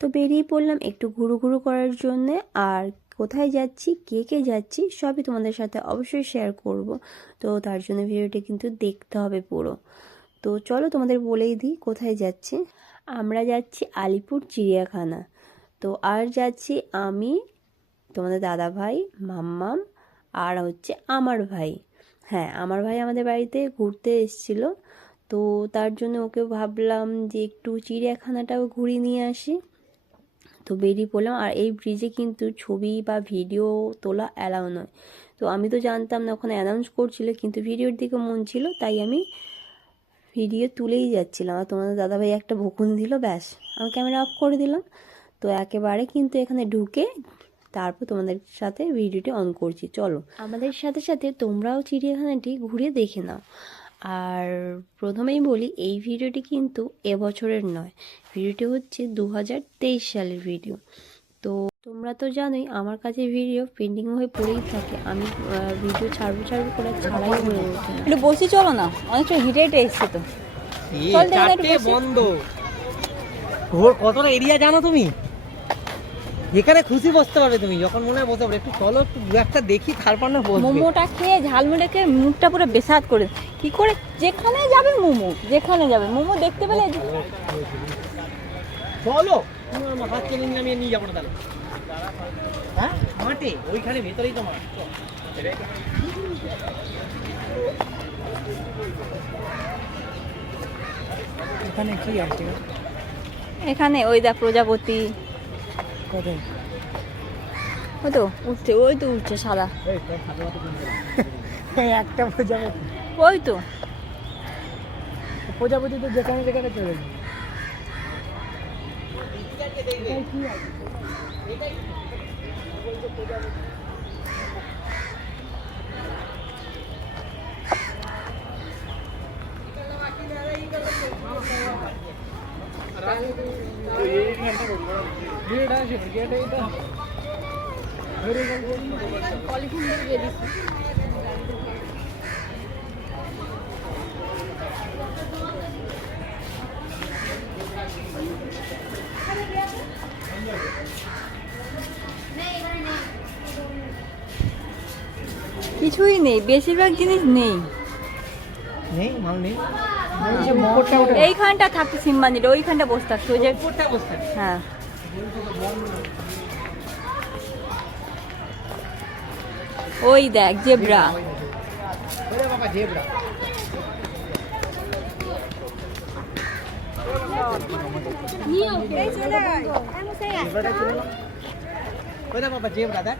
তো বেরিয়ে পড়লাম একটু ঘুরু ঘুরু করার জন্যে। আর কোথায় যাচ্ছি, কে কে যাচ্ছি, সবই তোমাদের সাথে অবশ্যই শেয়ার করব। তো তার জন্য ভিডিওটি কিন্তু দেখতে হবে পুরো। তো চলো তোমাদের বলেই দিই কোথায় যাচ্ছি। আমরা যাচ্ছি আলিপুর চিড়িয়াখানা। তো আর যাচ্ছি আমি, তোমাদের দাদা ভাই, মাম্মাম, আর হচ্ছে আমার ভাই। হ্যাঁ, আমার ভাই আমাদের বাড়িতে ঘুরতে এসেছিল। তো তার জন্য ওকে ভাবলাম যে একটু চিড়িয়াখানাটাও ঘুরিয়ে নিয়ে আসি। তো বেরিয়ে পড়লাম। আর এই ব্রিজে কিন্তু ছবি বা ভিডিও তোলা অ্যালাউ নয়। তো আমি তো জানতাম না, ওখানে অ্যানাউন্স করছিল, কিন্তু ভিডিওর দিকে মন ছিল তাই আমি ভিডিও তুলেই যাচ্ছিলাম। আর তোমাদের দাদাভাই একটা বকুন দিল, ব্যাস আমি ক্যামেরা অফ করে দিলাম। তো একেবারে কিন্তু এখানে ঢুকে তারপর তোমাদের সাথে ভিডিওটি অন করছি। চলো আমাদের সাথে সাথে তোমরাও চিড়িয়াখানাটি ঘুরে দেখে নাও। আর প্রথমেই বলি, এই ভিডিওটি কিন্তু এবছরের নয়, ভিডিওটি হচ্ছে 2023 সালের ভিডিও। তো তোমরা তো জানোই আমার কাছে ভিডিও পেন্ডিং হয়ে পড়েই থাকে, আমি ভিডিও ছাড়বো করে ছাড়াই হয়ে ওঠে। একটু বসি চলো না, অনেকটা হেঁটে হেঁটে এসছে তো। চল দেখি একটু বসি। বন্ধ ওর কতটা এরিয়া জানো তুমি? এখানে খুশি বসতে পারবে তুমি, যখন মনে হয় বসতে পারবে। একটু চলো, একটু দু একটা দেখি, তারপর না বসবে। মোমোটা খেয়ে ঝালমুড়ি খেয়ে মুখটা পুরো বেসাত করে কি করে, যেখানে যাবে মোমো, যেখানে যাবে মোমো দেখতে পেলে। চলো, তুমি আমার হাত চেনে নিয়ে আমি নিয়ে যাবো না তাহলে। হ্যাঁ, মাঠে ওইখানে ভেতরেই তো মাঠ। এখানে কি আছে? এখানে ওই দা প্রজাপতি, কোথায়? ওই তো উঠছে, ওই তো উঠছে সাদা, একটা প্রজাপতি। ওই তো প্রজাপতি তো যেখানে যেখানে চলে যায়। কিছুই নেই, বেশিরভাগ জিনিস নেই। নেই, মাল নেই। এইখানটা থাকতো সিম্বানির, ওইখানটা বসে থাকতো, ওই যে উপরটা বসতে। হ্যাঁ। ওই দেখ জেব্রা, ওরে বাবা জেব্রা। ওরে বাবা জেব্রা দেখ।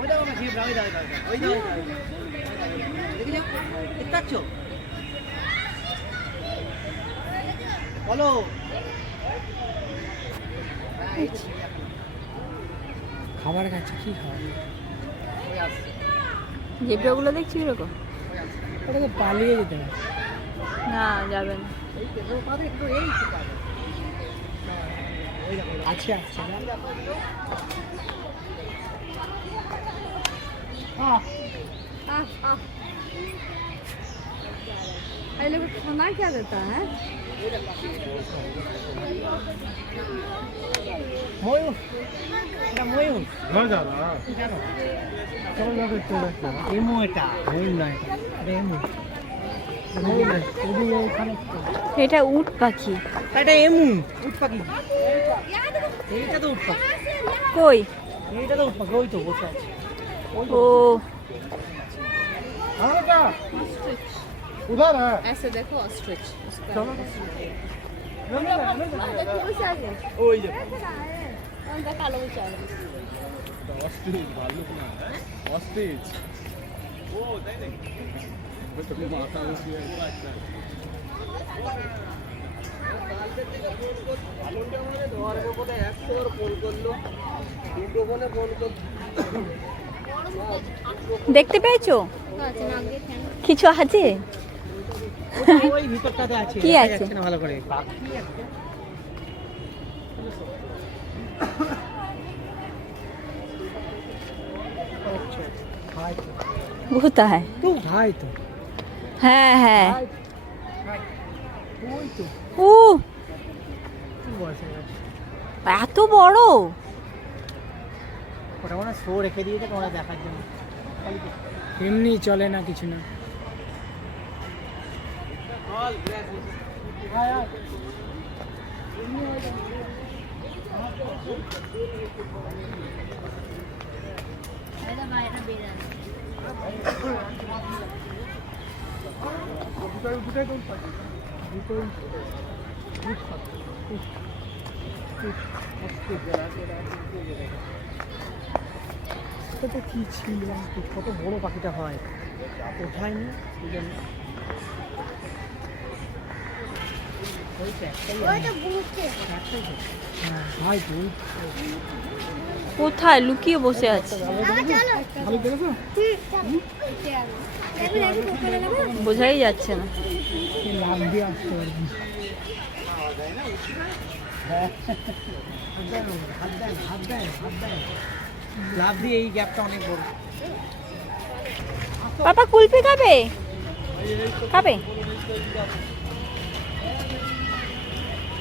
ওই দাও বাবা জেব্রা, ওই দাও, ওই দাও, দেখি যাও, দেখতে পাচ্ছ? বলো। খাবার খাচ্ছে, কি খাবার? জেব্রাগুলো দেখছি এরকম। ওটাকে পালিয়ে যেতে হবে। না যাবে না। আছে আছে। खाना क्या देता है? ময়ূর, এটা ময়ূর না জানা জানো? চলো যাবে চলে আসো এমু, এটা ময়ূর নয়, এটা এমু। ময়ূর নয়, এদিকে ওখানে এটা উট পাখি। এটা এমু, উট পাখি। এইটা তো উট পাখি, কই? এইটা তো উট পাখি, ওই তো বসে আছে। ও हाँ क्या उधर है ऐसे देखो ऑस्ट्रिच। चलो ওই যে অস্ট্রিচ ভাল্লুক না অস্ট্রিচ ও তাই নাকি ওই তো মাথা উঠিয়ে আছে ভাল্লুকটা আমাদের ধরবে কোথায় 100 আর ফোন করলো দুটো ফোনে ফোন করলো দেখতে পেয়েছো কিছু আছে? ওই ভিতরটাতে আছে, কি দেখা আছে? যাচ্ছে না ভালো করে। होता है। तो भाई तो হ্যাঁ হ্যাঁ ওই তো ও কি বয়স হয়ে গেছে। এত বড়। ওটা মনে শো রেখে দিয়েছে তোমরা দেখার জন্য। এমনি চলে না কিছু না। তো কি ছিল কত বড় পাখিটা হয় ওঠায়নি সেই জন্য। ভাই তুই কোথায় লুকিয়ে বসে আছে ভালো করেছো? বোঝাই যাচ্ছে না। লাভ দিয়ে আসতে পারবি। লাভ দিয়ে এই গ্যাপটা অনেক বড়। পাপা কুলফি খাবে? খাবে?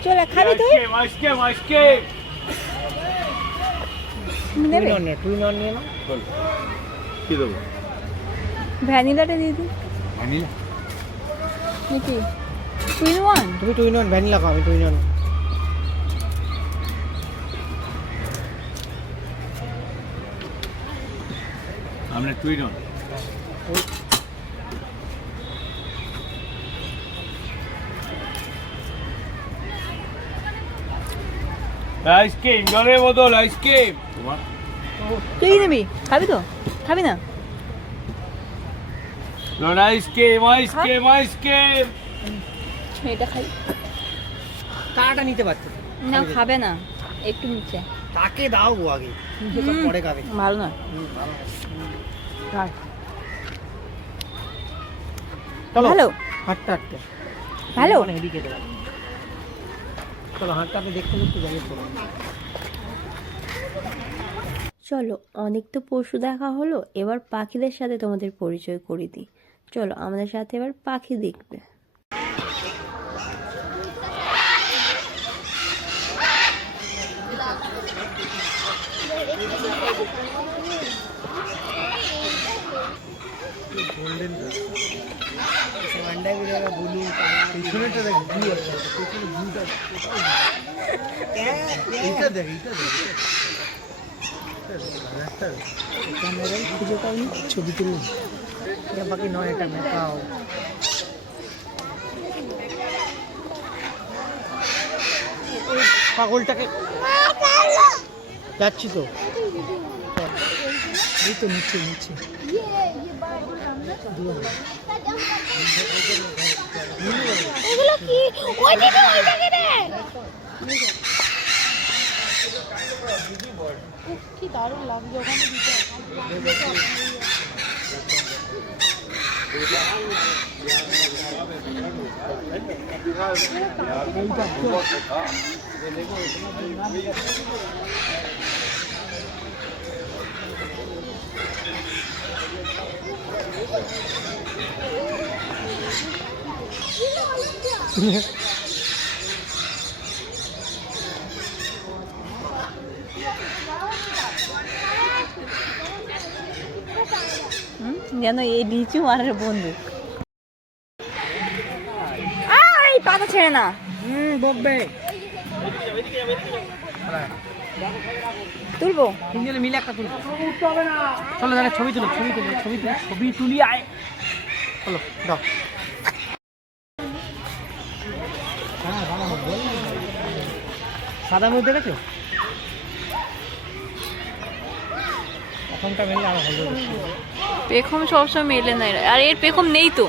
চলে খাবি তুই? নেবে? তুই নন নিয়ে না কি দেবো? ভ্যানিলাটা দিয়ে দিই ভ্যানিলা? নাকি টুইন ওয়ান? তুমি তুই নন ভ্যানিলা খাও, আমি তুই নন। আমরা টুইনন। আইসক্রিম, জলের বোতল, আইসক্রিম। তুই কি নিবি? খাবি তো? খাবি না? Ice cream, ice cream, ice cream. এটা খাই কাটা নিতে পারছো? না, খাবে না, একটু নিচে। তাকে দাও গো আগে, তুমি তো পরে খাবে। ভালো না। চলো ভালো হাঁটতে হাঁটতে ভালো। এদিকে দেবো। চলো হাঁটতে হাঁটতে দেখতে দেখতে যাই। চলো, অনেক তো পশু দেখা হলো, এবার পাখিদের সাথে তোমাদের পরিচয় করে দিই। চলো আমাদের সাথে এবার পাখি দেখবে। খুঁজে পাইনি, ছবি তুলি। এটা পাখি নয়, এটা মেকাও। পাগলটাকে যাচ্ছি তো। এই তো নিচে নিচে। এগুলো কি? ওই দিকে ওইটাকে রে। কি দারুণ লাগছে ওখানে দিতে। যেন এই লিচু মারের বন্ধু। এই পাতা ছেড়ে না। বকবে। তুলবো? তিনজনে মিলে একটা তুলবো। চলো দাদা ছবি তুলো, ছবি তুলো, ছবি তুলো, ছবি তুলি আয়। চলো দাও। সাদা মধ্যে দেখেছো? এখনটা মেলে আরো ভালো দেখতে। পেখম সবসময় মেলে না, আর এর পেখম নেই তো।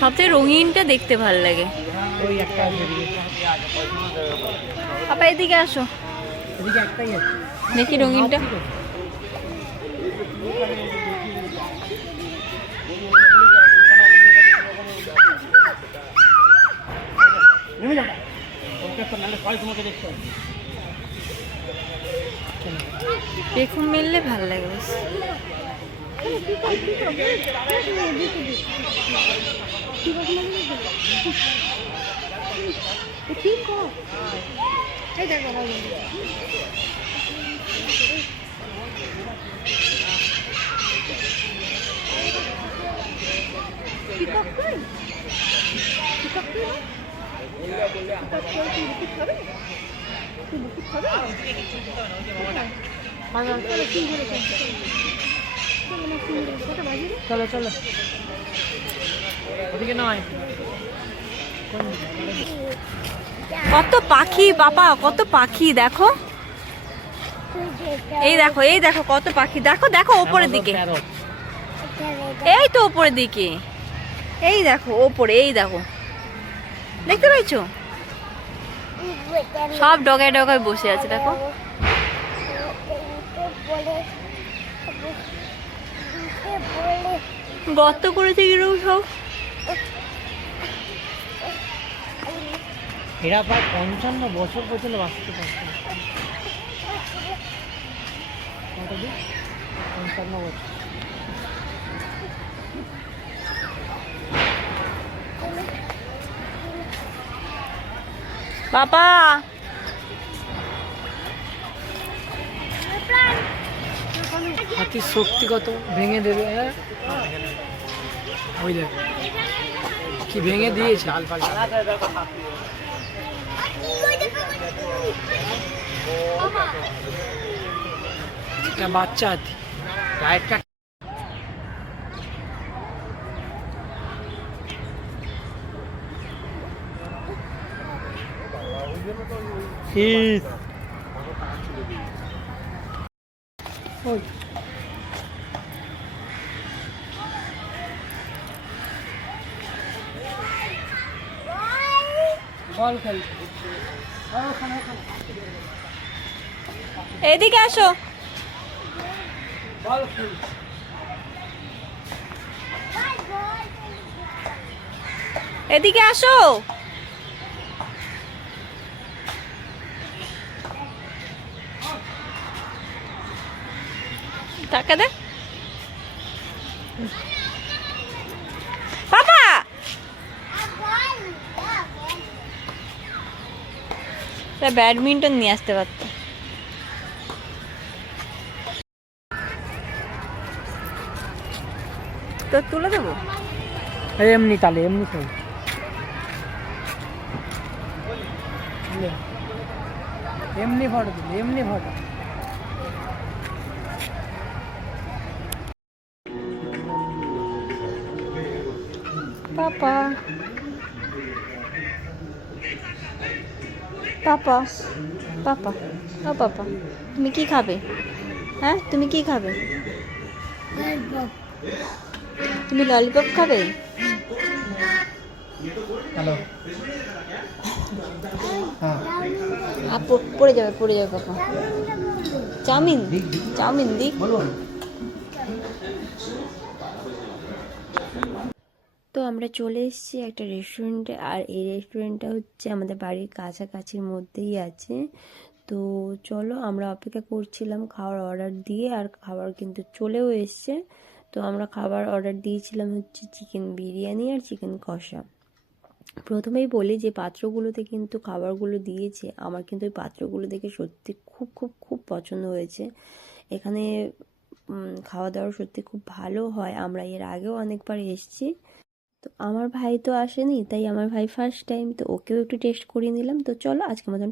সবচেয়ে রঙিনটা দেখতে ভালো লাগে। ওই একটা আছে এদিকে। পাপা এদিকে আসো, এদিকে একটাই আছে। দেখি রঙিনটা। পেখম মেললে ভালো লাগে বেশ। ঠিক কর এই দেখো পিকক কই পিকক কই চলো চলো ওদিকে নয় কত পাখি বাবা, কত পাখি দেখো, এই দেখো এই দেখো কত পাখি, দেখো দেখো ওপরের দিকে, এই তো ওপরের দিকে, এই দেখো ওপরে, এই দেখো দেখতে পাইছো সব ডগায় ডগায় বসে আছে দেখো। গর্ত করেছে কিরকম সব, এরা প্রায় 55 বছর পর্যন্ত বাঁচতে পারছে। কতদিন? 55 বছর। বাবা হাতির শক্তি কত, ভেঙে দেবে। হ্যাঁ ওই দেখ কি ভেঙে দিয়েছে। একটা বাচ্চা হাতি। লাইটটা ওই বল খেল। এদিকে আসো, বল খেল। এদিকে আসো, টাকা দে বাবা। ব্যাডমিন্টন নিয়ে আসতে পারতো। তো তুলে দেবো, এমনি তালে এমনি খেল। এমনি ফটো দিল, এমনি ফটো। পাপা পাপা পাপা ও পাপা, তুমি কি খাবে? হ্যাঁ তুমি কি খাবে? তুমি ললিপপ খাবে? হ্যালো পড়ে যাবে পড়ে যাবে পাপা। চাউমিন চাউমিন দি। তো আমরা চলে এসেছি একটা রেস্টুরেন্টে, আর এই রেস্টুরেন্টটা হচ্ছে আমাদের বাড়ির কাছাকাছির মধ্যেই আছে। তো চলো, আমরা অপেক্ষা করছিলাম খাবার অর্ডার দিয়ে, আর খাবার কিন্তু চলেও এসছে। তো আমরা খাবার অর্ডার দিয়েছিলাম হচ্ছে চিকেন বিরিয়ানি আর চিকেন কষা। প্রথমেই বলি যে পাত্রগুলোতে কিন্তু খাবারগুলো দিয়েছে, আমার কিন্তু ওই পাত্রগুলো দেখে সত্যি খুব খুব খুব পছন্দ হয়েছে। এখানে খাওয়া দাওয়া সত্যি খুব ভালো হয়, আমরা এর আগেও অনেকবার এসেছি। তো আমার ভাই তো আসেনি, তাই আমার ভাই ফার্স্ট টাইম, তো ওকেও একটু টেস্ট করিয়ে নিলাম। তো চলো আজকের মতন